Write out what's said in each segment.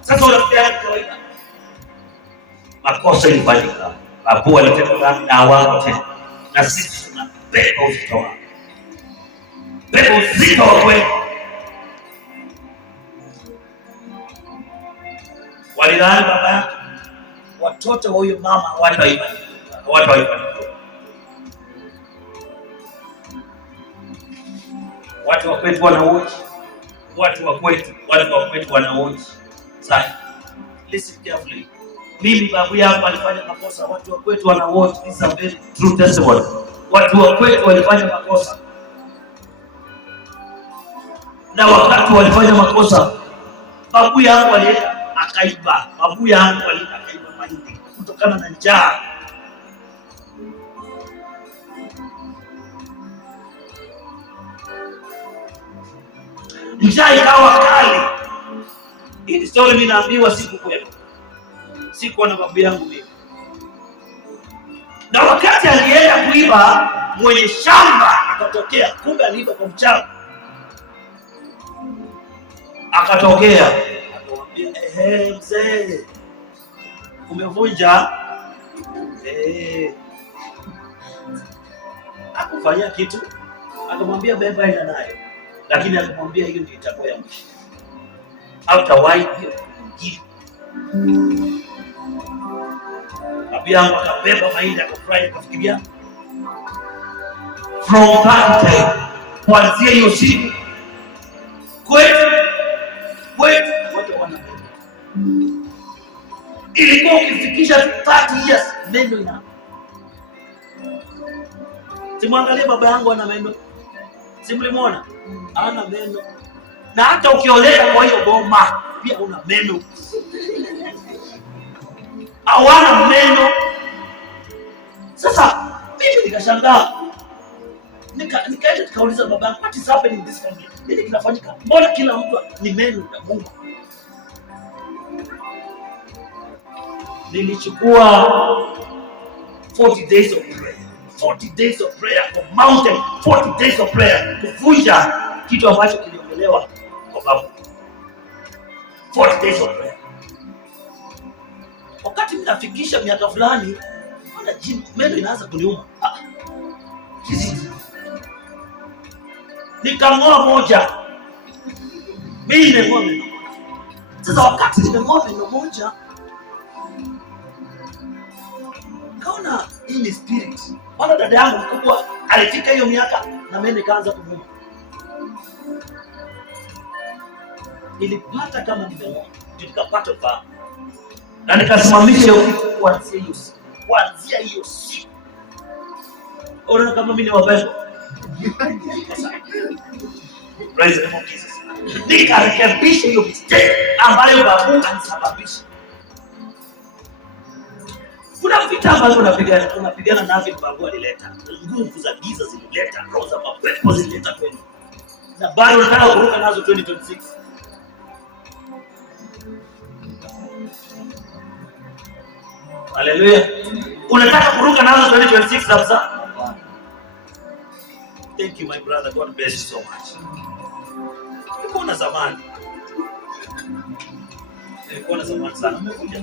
Sasa unafikia kawaida. Makosa ilifanyika. Babu alitenda dhambi na wao tena. Na sisi tunabeba uzito wao. Beba uzito wa kweli. Walilaani baba yake. Watoto wa huyo mama hawataifanikiwa. Watu wa kwetu wanaoji. Watu wa kwetu wanaoji. Sasa, listen carefully. Mimi babu yangu alifanya makosa, watu wa kwetu wanaoji. This is a very true testimony. Watu wa kwetu walifanya makosa. Na wakati walifanya makosa, babu yangu alienda akaiba. Babu yangu alienda akaiba mahindi kutokana na njaa. Njaa ikawa kali. Hii story mimi naambiwa siku kweli. Siku na babu yangu mimi. Na wakati alienda kuiba, mwenye shamba akatokea, kumbe aliiba kwa mchana. Akatokea, akamwambia, mzee, umevunja. Hakufanya kitu. Akamwambia beba enda nayo. Lakini akamwambia hiyo ndio itakuwa ya mwisho. Hautawahi hiyo kujibu. Babu yangu akabeba mahindi akafurahi akafikiria. From that time, kuanzia hiyo siku, kwetu wote wanabeba. Ilikuwa ukifikisha 30 years, meno ina. Simwangalie baba yangu ana meno. Simlimuona? Ana meno. Na hata ukioleka kwa hiyo boma, pia una meno. Hawana meno. Sasa, mimi nikashangaa. Nikaenda nikauliza baba yangu, what is happening in this family? Nini kinafanyika? Mbona kila mtu ni meno na Mungu? Nilichukua 40 days of prayer. 40 days of prayer for mountain, 40 days of prayer kuvunja kitu ambacho kiliongelewa kwa babu. 40 days of prayer. Wakati mnafikisha miaka fulani, mbona meno inaanza kuniuma? Nikang'oa moja. Mimi nimeng'oa meno. Sasa wakati nimeng'oa meno moja, kaona hii ni spirit. Maana dada yangu mkubwa alifika hiyo miaka na meno ikaanza kumuuma. Nilipata kama nimeng'oa, nikapata ufahamu. Na nikasimamisha hiyo kitu kuanzia hiyo siku. Unaona kama mimi ni wapendwa. Praise the Lord Jesus. Nikarekebisha hiyo mistake ambayo babu alisababisha. Kuna vita ambazo unapigana navyo babu alileta. Nguvu za giza zilileta, roho za mapepo zilileta kwenu. Na bado unataka kuruka nazo 2026. Hallelujah. Unataka kuruka nazo 2026 kabisa? Thank you my brother. God bless you so much. Nilikuwa zamani sana. Umekuja.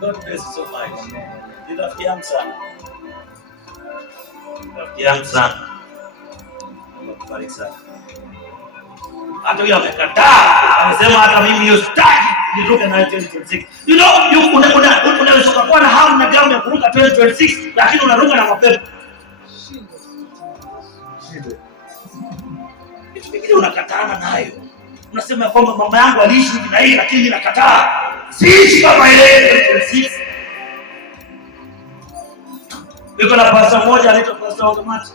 God bless you so much. Ni rafiki yangu sana. Nakubariki sana. Hata yeye amekataa. Amesema hata mimi hiyo sitaki niruke na 2026. You know, unaweza kuwa na hamu na gamu ya kuruka 2026 lakini unaruka na mapepo. Mimi unakataana nayo. Unasema kwamba mama yangu aliishi hivi na hii lakini nakataa. Siishi kama yeye. Niko na pastor mmoja anaitwa Pastor Ogamati.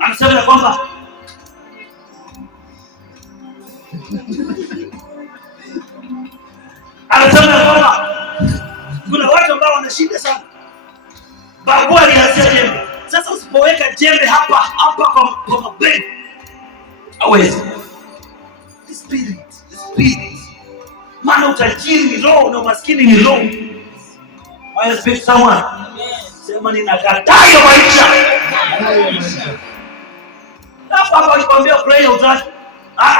Anasema kwamba kuna watu ambao wanashinda sana. Babu alianzia jembe. Sasa usipoweka jembe hapa kwa mabegi hawezi. Spirit. Maana utajiri ni roho na umaskini ni roho. I speak someone. Sema ninakataa hiyo maisha. Hapa nikwambia pray utaki.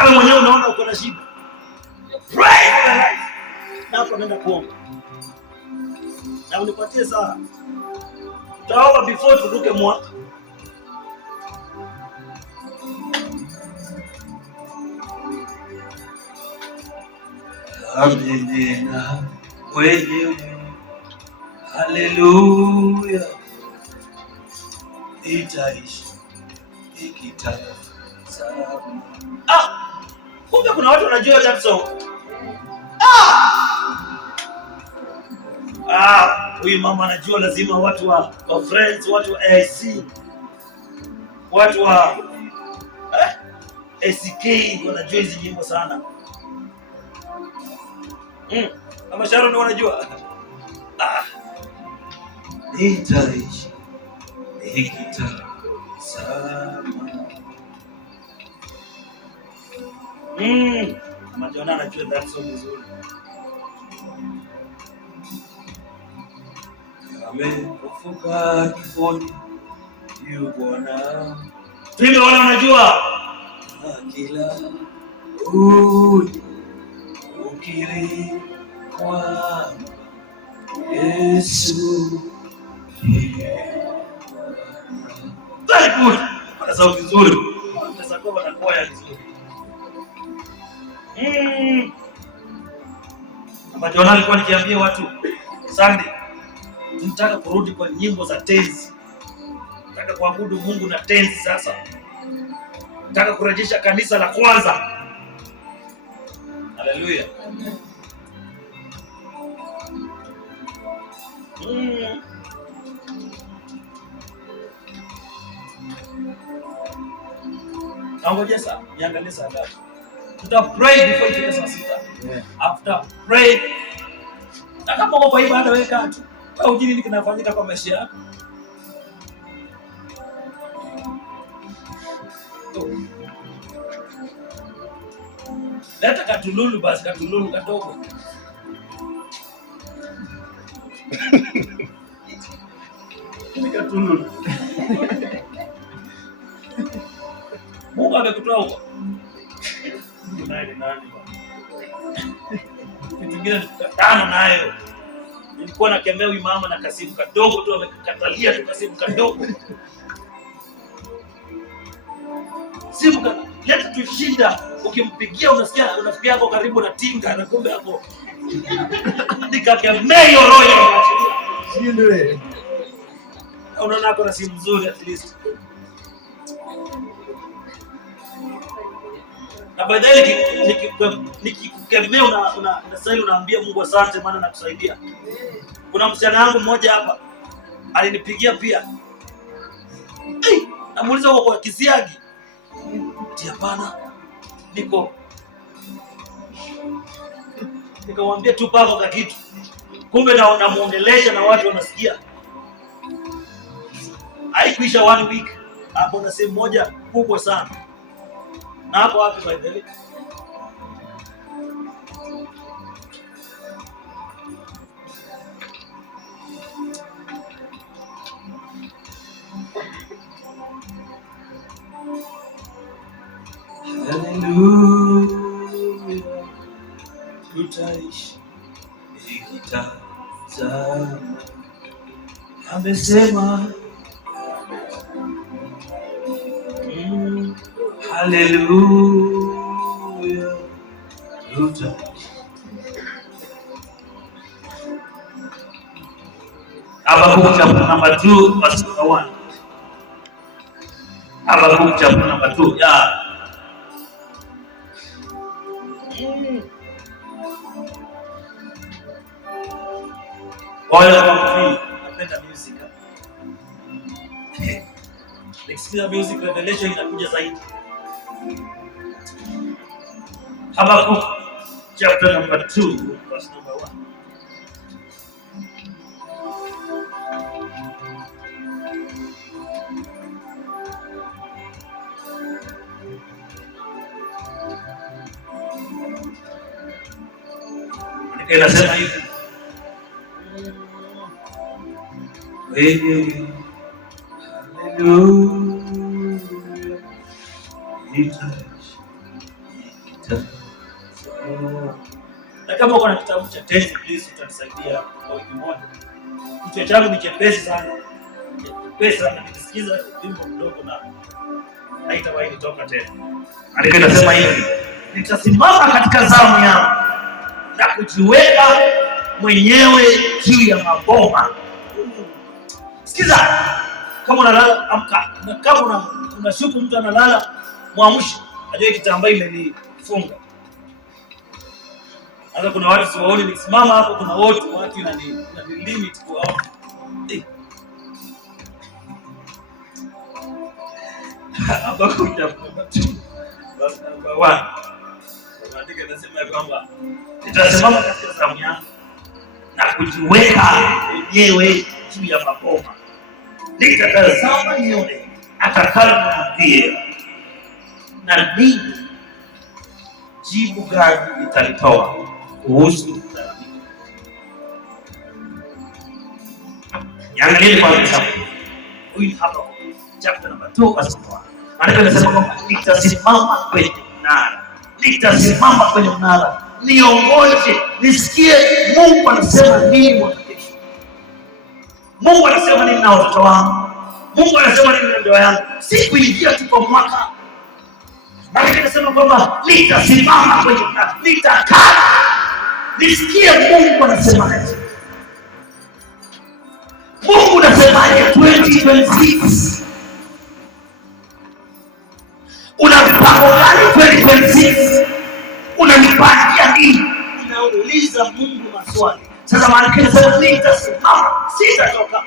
Wewe mwenyewe unaona uko na shida. Pray for my life. Na hapo naenda kuomba. Na unipatie saa. Taomba before turuke mwaka. Amina wewe. Haleluya. Itaishi ikitazama. Kumbe kuna watu wanajua that song. Huyu mama anajua, lazima watu wa Friends, watu wa AIC, watu wa ACK wanajua hizi nyimbo sana. Kama Sharon wanajua. Nitaishi nikitazama. Majona anajua that song nzuri. Amefufuka kifoni yu Bwana. Tuimbe wale wanajua. Kila ukiri kwa Yesu. Very good. Ana sauti nzuri. Sasa kwa wanakoya vizuri. Majona alikuwa nikiambia watu Sunday, nataka kurudi kwa nyimbo za tenzi. Nataka kuabudu Mungu na tenzi sasa. Nataka kurejesha kanisa la kwanza. Haleluya. Ngoja sasa, niangalie saa ngapi. Tuta pray before ifike saa 6. After pray. Na kama uko kwa ibada weka tu. Au jini nini kinafanyika kwa maisha yako? Leta katululu basi, katululu kadogo. Ni katululu. Mungu amekutoa huko. Nani? Kitu kingine tukatana nayo. Nilikuwa nakemea huyu mama na kasimu kadogo tu, amekatalia tu kasimu kadogo. Simu leta tu shida, ukimpigia unasikia unafikia hapo karibu na tinga na kumbe hapo. Nikakemea hiyo roho ya shinde. Unaona hapo na simu nzuri at least. Na baadaye nikikukemea una sasa unaambia Mungu asante maana nakusaidia. Kuna msichana wangu mmoja hapa alinipigia pia. Namuuliza uko kwa kisiagi? Hapana. Nikamwambia tu pako kwa kitu. Kumbe namuongelesha na watu wanasikia. Haikuisha 1 week. Hapo na sehemu moja kubwa sana. Na hapo wapi by the way? Hallelujah. Tutaishi nikitazama. Amesema hallelujah. Tutaishi. Habakkuk chapter number 2 verse 1. Habakkuk chapter number 2. Yeah. Wale wanapenda music. Nikisikia music revelation inakuja zaidi. Habakkuk chapter number 2 verse number 1. Inasema hivi. Wewe hallelujah. Na kama uko na kitabu cha test, please utanisaidia kwa wiki moja. Kichwa changu ni chepesi sana. Pesa nikisikiza wimbo mdogo na haitawahi nitoka tena. Andiko linasema hivi: nitasimama katika zamu yangu na kujiweka mwenyewe juu ya maboma. Sikiza, kama unalala amka, na kama unashuku mtu analala muamshe, ajue kitambaa imenifunga. Hata kuna watu siwaoni nikisimama hapo, kuna watu na ni limit kwa ambako basi namba 1 andika nasema kwamba nitasimama katika zamu yangu na kujiweka mwenyewe juu ya maboma, nitatazama nione atakayoniambia, na nini jibu gani nitalitoa kuhusu malalamiko. Niangalie kwa mfano huyu hapa chapter number 2 verse 1. Andiko linasema kwamba nitasimama kwenye mnara. Nitasimama kwenye mnara, niongoje, nisikie Mungu anasema nini mwaka kesho. Mungu anasema nini na watoto wangu. Mungu anasema nini na ndoa yangu. Si kuingia tu kwa mwaka. Andiko linasema kwamba nitasimama kwenye mnara, nitakaa nisikie Mungu anasema nini. Mungu anasemaje 2026? Una mpango gani 2026? Unanipangia nini? Unauliza Mungu maswali. Sasa maana sasa nitasimama, sitatoka.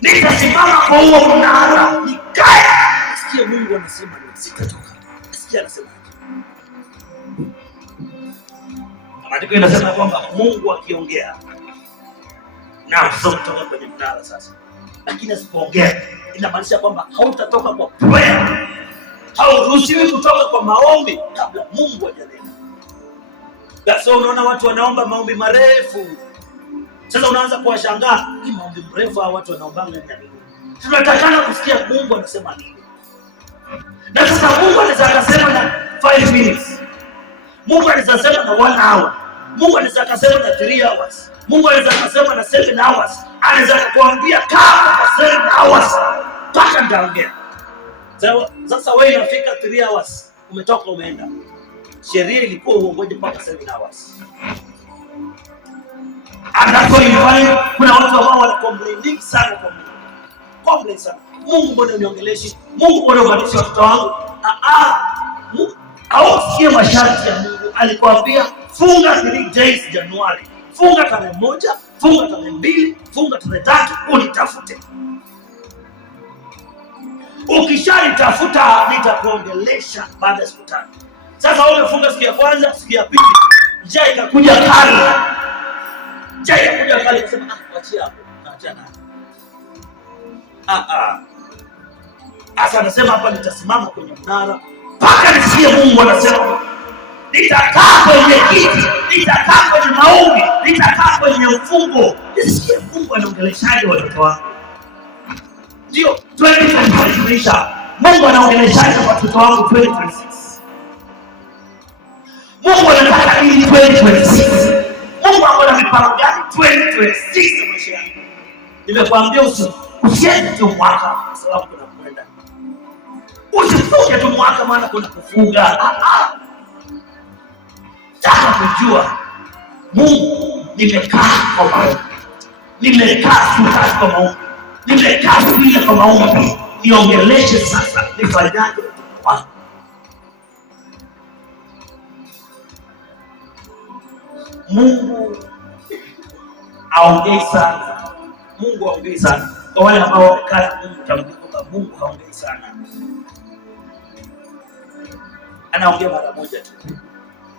Nitasimama kwa huo mnara, nikae nisikie Mungu anasema nini, sitatoka. Sikia anasemaje? Maandiko yanasema kwamba Mungu akiongea na sio kutoka kwenye mnara sasa. Lakini asipoongea inamaanisha kwamba hautatoka kwa prayer. Hauruhusiwi kutoka kwa maombi kabla Mungu hajanena. Sasa unaona watu wanaomba maombi marefu. Sasa unaanza kuwashangaa, ni maombi mrefu hao watu wanaomba nini? Tunatakana kusikia Mungu anasema nini. Na sasa Mungu anaweza akasema na 5 minutes. Mungu anaweza kusema na 1 hour. Mungu anaweza kusema na 3 hours. Mungu anaweza kusema na 7 hours. Anaweza kukuambia kama kwa 7 hours mpaka ndaongea. Sasa wewe unafika 3 hours, umetoka umeenda. Sheria ilikuwa uongoje mpaka 7 hours. Anapoifanya kuna watu ambao wanacomplain sana kwa Mungu. Complain sana. Mungu mbona uniongeleshi? Mungu mbona unabadilisha watoto wangu? Au sikia masharti ya Mungu. Alikwambia funga 3 days Januari. Funga tarehe 1, funga tarehe 2, funga tarehe 3, unitafute. Ukishanitafuta nitakuongelesha baada ya siku 5. Sasa wewe umefunga siku ya kwanza, siku ya pili, njaa ikakuja kali. Njaa ikakuja kali kusema achia hapo, achia naye. Asa anasema hapa nitasimama kwenye mnara mpaka nisikie Mungu anasema. Nitakaa kwenye kiti, nitakaa kwenye maombi, nitakaa kwenye mfungo, nisikie Mungu anaongeleshaje watoto wangu. Ndio 2025 imeisha, Mungu anaongeleshaje watoto wangu 2026. Mungu anataka nini 2026? Mungu ana mipango gani 2026 kwa maisha yako? Nimekuambia usiende tu mwaka sababu kuna kwenda. Usifunge tu mwaka maana kuna kufunga. Taka kujua Mungu, nimekaa kwa maombi, nimekaa kwa maombi, nimekaa kwa maombi, niongeleshe sasa, nifanyaje? Mungu aongei sana. Mungu aongei sana. Kwa wale ambao wamekaa Mungu tambua kwamba Mungu haongei sana. Anaongea mara moja tu.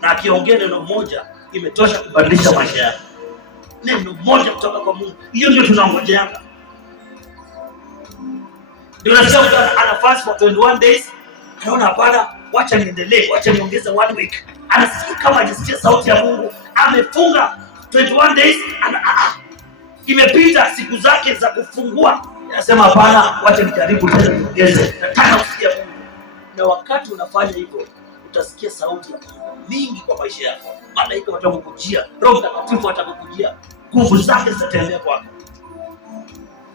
Na akiongea neno moja imetosha kubadilisha maisha yako. Neno moja kutoka kwa Mungu. Hiyo ndio tunaongojea. Ndio nasema ana fast for 21 days. Anaona hapana, wacha niendelee, wacha niongeze 1 week. Anasikia kama ajisikia sauti ya Mungu. Amefunga 21 days, imepita siku zake za kufungua. Anasema hapana, wacha nijaribu tena niongeze. Nataka kusikia Mungu. Na wakati unafanya hivyo, utasikia sauti mingi kwa maisha yako. Malaika watakukujia, Roho Mtakatifu atakukujia, nguvu zake zitatembea kwako.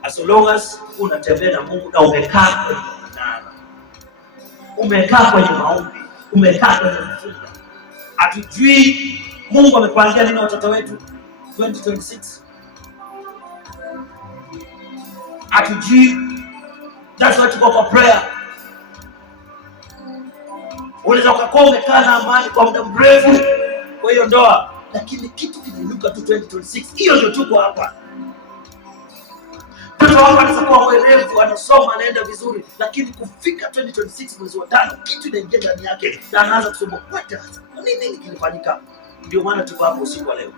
As long as unatembea na Mungu na umekaa kwenye neno, umekaa kwenye maombi, umekaa kwenye mfungo. Hatujui Mungu amepangia nini watoto wetu 2026. Hatujui. That's why tuko kwa prayer. Unaweza ukakuwa umekaa na amani kwa muda mrefu kwa hiyo ndoa, lakini kitu kinainuka tu 2026. Hiyo ndio tuko hapa. Mtoto wako anaweza kuwa mwerevu, anasoma, anaenda vizuri, lakini kufika 2026 mwezi wa 5 kitu inaingia ndani yake na anaanza kusema nini kilifanyika. Ndio maana tuko hapa usiku wa leo.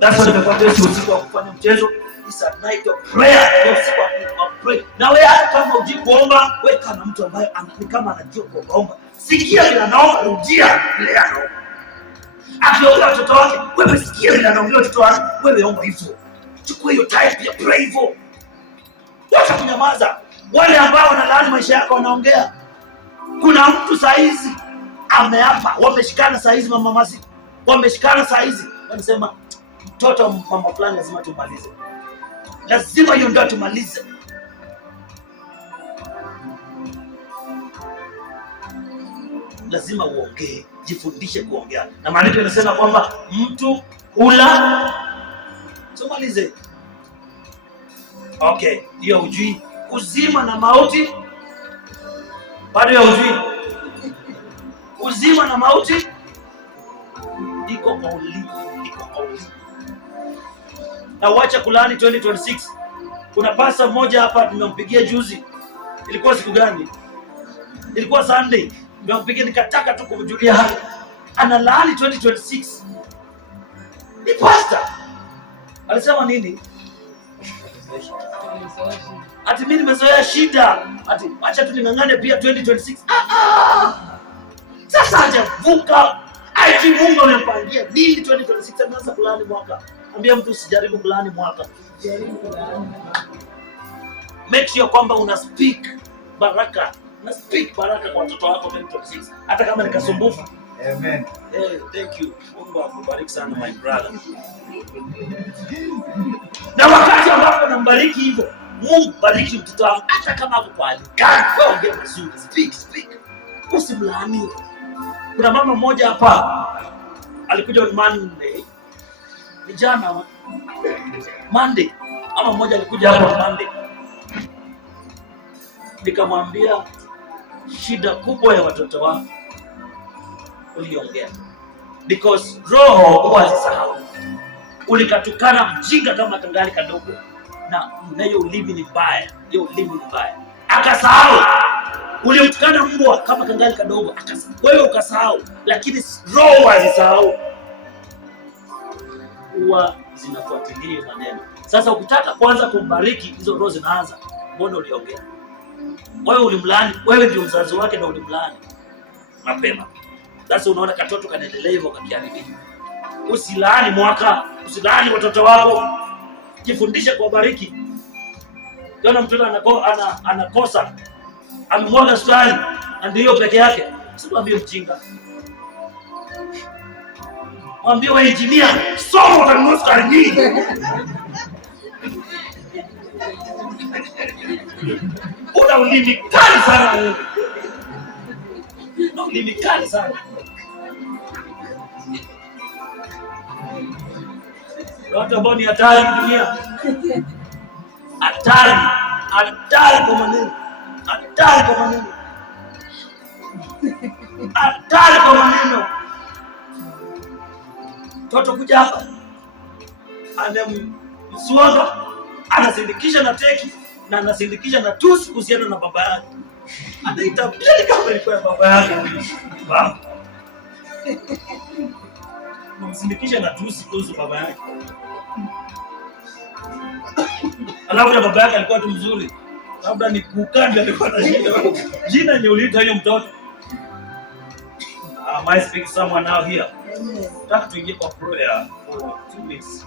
That's why nimekuambia usiku wa kufanya mchezo. It's a night of prayer. Usiku wa pray. Na wewe kama hujui kuomba, wewe kama mtu ambaye kama anajua kuomba, sikia vile anaomba, rudia vile anaomba. Akiongea watoto wake, wewe sikia vile anaongea watoto wake, wewe omba hivyo. Chukua hiyo time ya pray hivyo. Wacha kunyamaza. Wale ambao wanalaani maisha yako wanaongea. Kuna mtu saizi ameapa, wameshikana saizi mamamasi. Wameshikana saizi, wanasema mtoto mama fulani lazima tumalize. Lazima hiyo ndio tumalize. Lazima uongee, jifundishe kuongea. Na maandiko yanasema kwamba mtu hula tumalize. Okay, hiyo hujui. Uzima na mauti bado ya hujui. Uzima na mauti iko kwa ulimi, iko kwa ulimi. Na wacha kulani 2026. Kuna pasta mmoja hapa tumempigia juzi. Ilikuwa siku gani? Ilikuwa Sunday. Nimempigia nikataka tu kumjulia hali. Analaani 2026. Ni pasta. Alisema nini? Ati mimi nimezoea shida. Ati acha tu ningangane pia 2026. Sasa hajavuka. Ati Mungu amempangia nini 2026 anaanza kulani mwaka. Ambia mtu usijaribu kulani mwaka. Make sure kwamba una speak baraka. Una speak baraka kwa watoto wako 2026. Hata kama ni kasumbufu. Amen. Hey, thank you. Mungu akubariki sana my brother. Na wakati ambapo nambariki hivyo, Mungu bariki mtoto wangu hata kama ako kwa hali gani. Wewe ongea vizuri. Speak. Usimlaani. Kuna mama mmoja hapa alikuja Monday. Vijana Monday. Mama mmoja alikuja hapa Monday. Nikamwambia shida kubwa ya watoto wangu uliongea. Because roho huwa hazisahau. Ulikatukana mjinga kama kangali kadogo. Na hiyo ulimi ni mbaya. Hiyo ulimi ni mbaya. Akasahau. Ulimtukana mbwa kama kangali kadogo. Akasahau. Wewe ukasahau. Lakini roho hazisahau. Huwa zinafuatilia maneno. Sasa ukitaka kwanza kumbariki, hizo roho zinaanza. Mbona uliongea? Wewe ulimlaani. Wewe ndio mzazi wake na ulimlaani mapema. Sasa unaona katoto kanaendelea hivyo kakiharibika. Usilaani mwaka, usilaani watoto wako. Jifundishe kuwabariki. Ukiona mtoto anakosa, amemwaga sukari, ndio peke yake, usimwambie mjinga. Mwambie wewe engineer, soma utanunua sukari nyingi. Una ulimi kali sana wewe. Una ulimi kali sana. Watu ambao ni hatari dunia. Hatari kwa maneno. Hatari kwa maneno. Hatari kwa maneno. Toto kuja hapa. Anamswaga, anasindikisha na teki na anasindikisha na tusi kuhusiana na baba yake. Anaita pili kama ilikuwa baba yake. Baba. Anamsindikisha na tusi kuhusu baba yake. Alafu na baba yake alikuwa tu mzuri. Labda ni kukanda alikuwa na shida. Jina ni uliita hiyo mtoto. Am I speaking someone now here? Nataka tuingie kwa prayer for 2 weeks.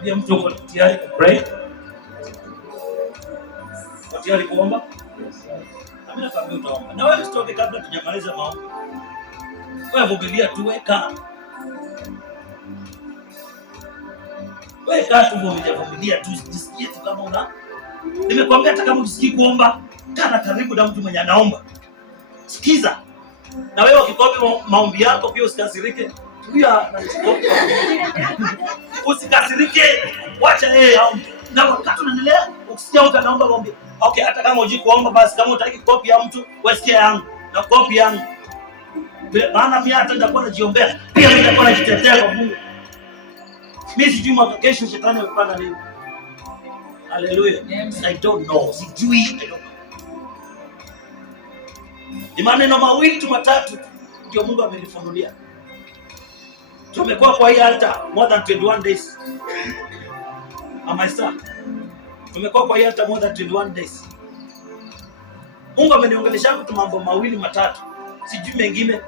Ndio mtu uko tayari ku pray? tayari kuomba? Mimi nakwambia utaomba. Na wewe usitoke kabla tujamaliza maombi. Wewe vumilia tu, weka. Weka tu, vumilia tu, jisikie tu kama una. Nimekwambia hata kama usikii kuomba, kana karibu na mtu mwenye anaomba. Sikiza. Na wewe ukikopi maombi yako pia usikasirike. Pia usikasirike. Wacha yeye aombe. Na wakati unaendelea ukisikia mtu anaomba maombi. Okay, hata kama hujui kuomba basi kama unataka kopi ya mtu, wewe sikia yangu na kopi yangu. Maana mimi hata nitakuwa najiombea, pia mimi nitakuwa najitetea kwa Mungu. Mimi sijui mwaka kesho shetani amepanga nini. Hallelujah. I don't know. Sijui, I don't know. Ni maneno mawili tu matatu ndio Mungu amenifunulia. Tumekuwa kwa hii altar more than 21 days. Am I son? Tumekuwa kwa hii altar more than 21 days. Mungu ameniongelesha tu mambo mawili matatu. Sijui mengine.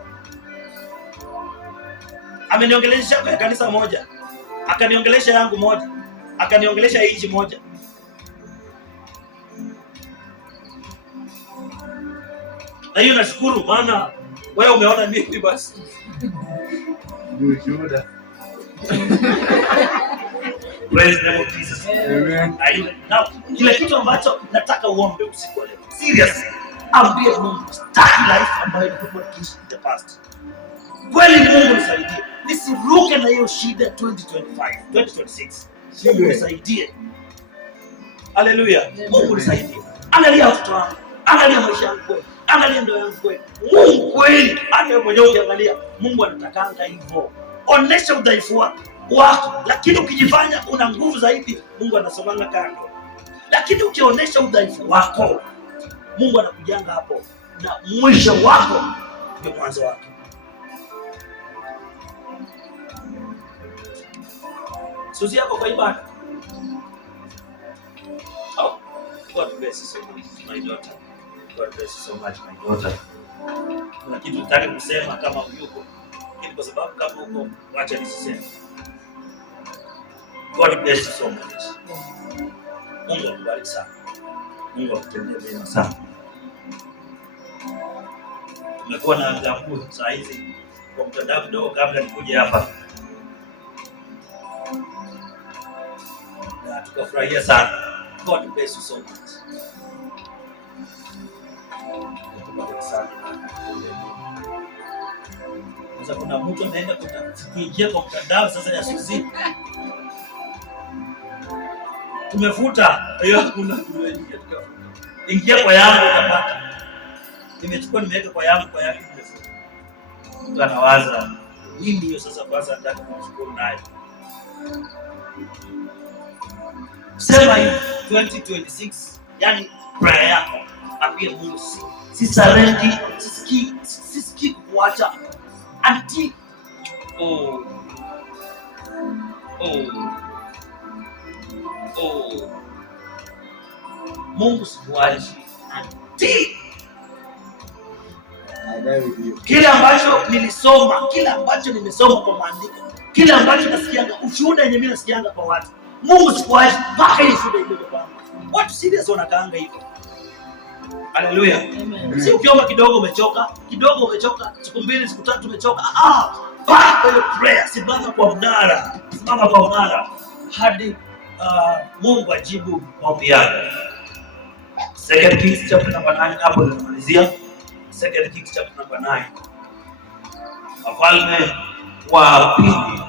Ameniongelesha kwa kanisa moja. Akaniongelesha yangu moja. Akaniongelesha hiji moja. Na hiyo nashukuru maana wewe umeona mimi basi. Juda. Praise the Lord Jesus. Amen. Now, kile kitu ambacho nataka uombe usiku wa leo. Seriously. Ambie Mungu, start life ambayo ilikuwa kiishi in the past. Kweli Mungu nisaidie. Nisiruke na hiyo shida 2025, 2026. Mungu nisaidie. Hallelujah. Mungu nisaidie. Angalia watoto wangu. Angalia maisha yangu kweli. Angalia ndoa yangu kweli. Mungu kweli. Hata wewe mwenyewe ukiangalia, Mungu anatakanga hivyo. Onesha udhaifu wako. Lakini ukijifanya una nguvu zaidi, Mungu anasomanga kando. Lakini ukionesha udhaifu wako, Mungu anakujanga hapo. Na mwisho wako ndio mwanzo wake. Suzi yako kwa ibada. Oh, God bless you so much, my daughter. God bless you so much, my daughter. Kuna kitu nataka kusema kama yuko. Lakini kwa sababu kama uko, wacha nisiseme. God bless you so much. Mungu akubariki sana. Mungu akutendee mema sana. Tumekuwa na ngamu saa hizi kwa mtandao kidogo kabla nikuje hapa. Na tukafurahia sana. God bless you so much. Sasa kuna mtu anaenda kuingia kwa mtandao sasa ya Suzi. Tumefuta hiyo kuna tumeingia tukafuta. Ingia kwa yangu utapata. Nimechukua nimeweka kwa yangu nimefuta. Mtu anawaza hii ndio sasa kwanza nataka kumshukuru naye. Sema hii 2026 yani prayer yako ambie Mungu sisarendi sisiki kuacha until Mungu sikuachi until kile ambacho nilisoma, kile ambacho nimesoma kwa maandiko, kile ambacho nasikianga ushuhuda yenyewe mimi nasikianga kwa watu. Mungu sikuachi mpaka ile shuhuda iwe kwangu. Watu serious wanakaanga hivyo. Hallelujah. Amen. Si ukiomba kidogo umechoka, siku mbili, siku tatu umechoka. Back to prayer, simama kwa mnara hadi Mungu ajibu maombi yako. 2 Kings chapter number 9 hapo tunamalizia. 2 Kings chapter number 9. Wafalme wa pili.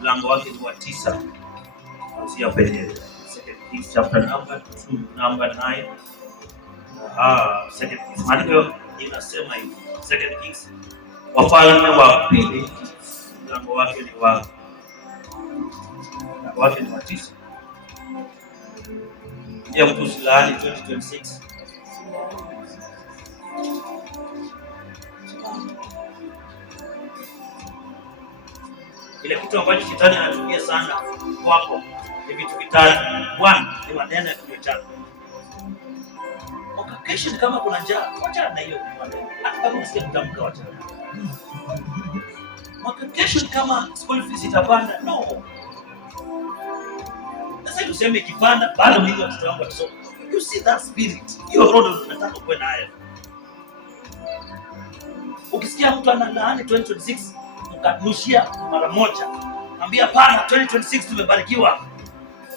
Mlango wake ni wa 9. Kuanzia penye 2 Kings chapter number 9. 2 Kings. Maandiko inasema hivi. 2 Kings Wafalme wa pili mlango wake ni wa 9. Ya Mtusilani 2026. Ile kitu ambacho shetani anatumia sana kwako ni vitu vitatu. One ni maneno ya kinywa chako. Occasion kama kuna njaa, wacha na hiyo maneno. Hata kama unasikia kutamka wacha. Occasion kama school fees itapanda, no. Sasa useme ikipanda bado mimi watoto wangu watasoma. You see that spirit. Hiyo roho tunataka kuwe nayo. Ukisikia mtu analaani 2026 ukanushia mara moja. Mwambie hapana, 2026 tumebarikiwa.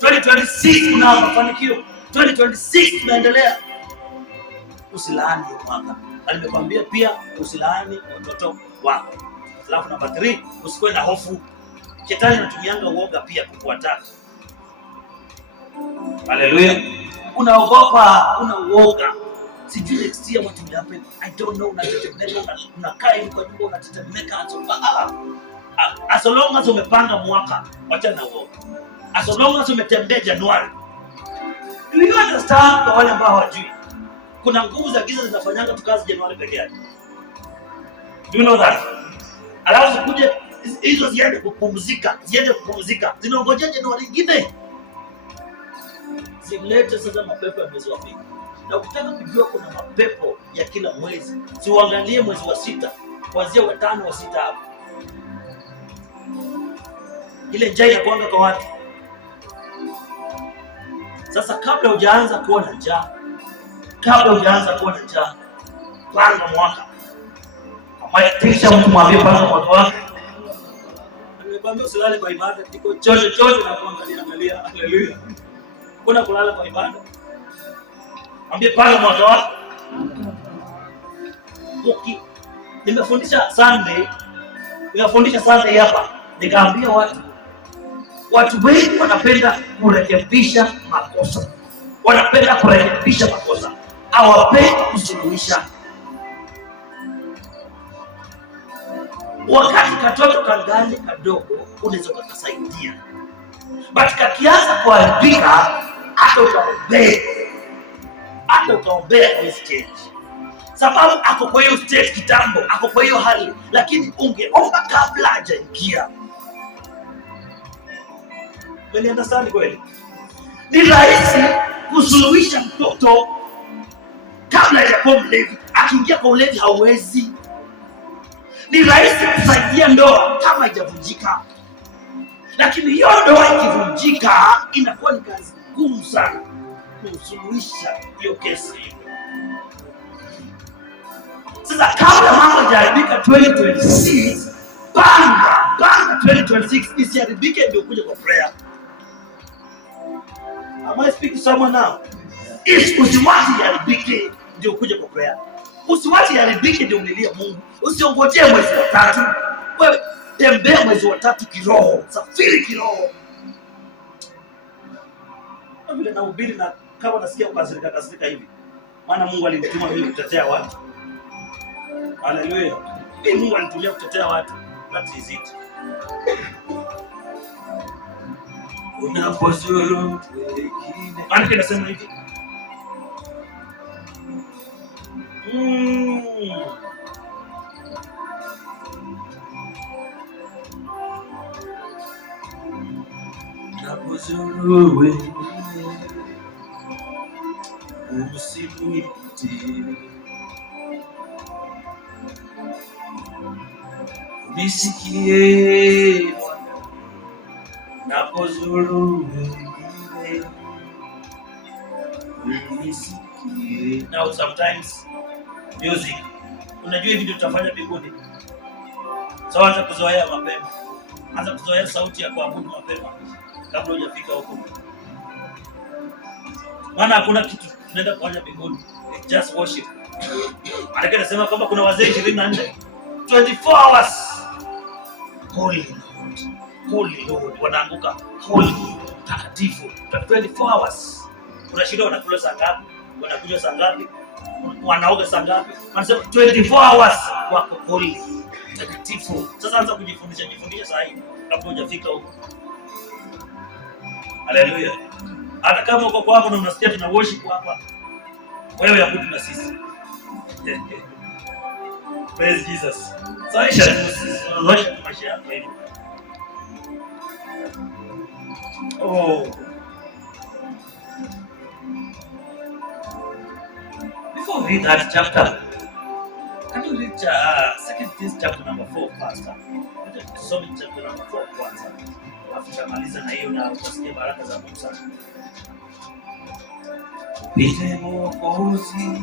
2026 kuna mafanikio. 2026 tunaendelea. Usilaani hiyo mwaka. Na nimekwambia pia usilaani watoto wako. Alafu namba 3, usikuwe na hofu. Shetani anatumianga uoga pia kukuattack. Haleluya. Unaogopa, una uoga. Sijui next year what will happen. I don't know. Unakaa hivi kwa nyumba unatetemeka. As long as umepanga mwaka, wacha na uoga. As long as umetembea Januari. Do you understand? Kwa wale ambao hawajui, kuna nguvu za giza zinafanyanga tukazi Januari peke yake. Do you know that? Alafu kuje hizo ziende kupumzika, zinaongojea Januari nyingine. Zilete sasa mapepo ya mwezi wa pili. Na ukitaka kujua kuna mapepo ya kila mwezi, si uangalie mwezi wa 6, kuanzia wa 5 wa 6 hapo. Ile njaa inakuanga kwa watu. Sasa kabla hujaanza kuona njaa, panga mwaka. Kama tisha mtu mwambie panga mwaka wake. Nimekwambia usilale kwa ibada, tiko chochote na kuangalia. Haleluya. Kuna kulala kwa ibada. Mwambie panga mwaka wake. Nimefundisha Sunday hapa. Nikaambia watu wengi wanapenda kurekebisha makosa. Hawapendi kusuluhisha. Wakati katoto kangali kadogo unaweza kusaidia. But kakianza kuharibika, hata utaombea kwa stage. Sababu ako kwa hiyo stage kitambo, ako kwa hiyo hali, lakini ungeomba kabla hajaingia. Wewe understand kweli? Ni rahisi kusuluhisha mtoto kabla hajakuwa mlevi. Akiingia kwa ulevi hauwezi. Ni rahisi kusaidia ndoa kama haijavunjika. Lakini hiyo ndoa ikivunjika inakuwa ni kazi ngumu sana kusuluhisha hiyo kesi. Sasa kabla mambo hayajaribika 2026, panga 2026 isiharibike ndio kuja kwa prayer. Am I speaking to someone now? Usiwache iharibike ndio kuja kwa prayer. Usiwache iharibike ndio ulilia Mungu. Usiongojee mwezi wa 3. Wewe tembea mwezi wa 3 kiroho, safiri kiroho. Vile nahubiri na kama nasikia ukasirika hivi. Maana Mungu alinituma mimi kutetea watu. Haleluya. Mungu alinitumia kutetea watu. That is it. Unapozuru wengine. Maana kinasema hivi. Unapozuru wengine. Usimwite. Nisikie Bwana, napozuru wengine, nisikie. Now sometimes music, unajua hivi ndio tutafanya mbinguni. So anza kuzoea mapema, anza kuzoea sauti ya kuabudu mapema kabla hujafika huko. Maana hakuna kitu tunaenda kufanya mbinguni, just worship. Maana nasema kama kuna wazee 24 hours Holy Lord, wanaanguka holy, takatifu, 24 hours. Unashinda wanakula saa ngapi? Wanakunywa saa ngapi? Wanaoga saa ngapi? Wanasema 24 hours wako holy, takatifu. Sasa anza kujifundisha saa hii kabla hujafika huko. Haleluya. Hata kama uko kwako na unasikia tuna worship hapa, wewe yakutu na sisi. Praise Jesus. So I shall worship my share. Oh. Before we read that chapter, can you read 2 Kings chapter number 4, Pastor? So chapter number 4, Tutamaliza na hiyo na utasikia baraka za Mungu sana. Pite Mwokozi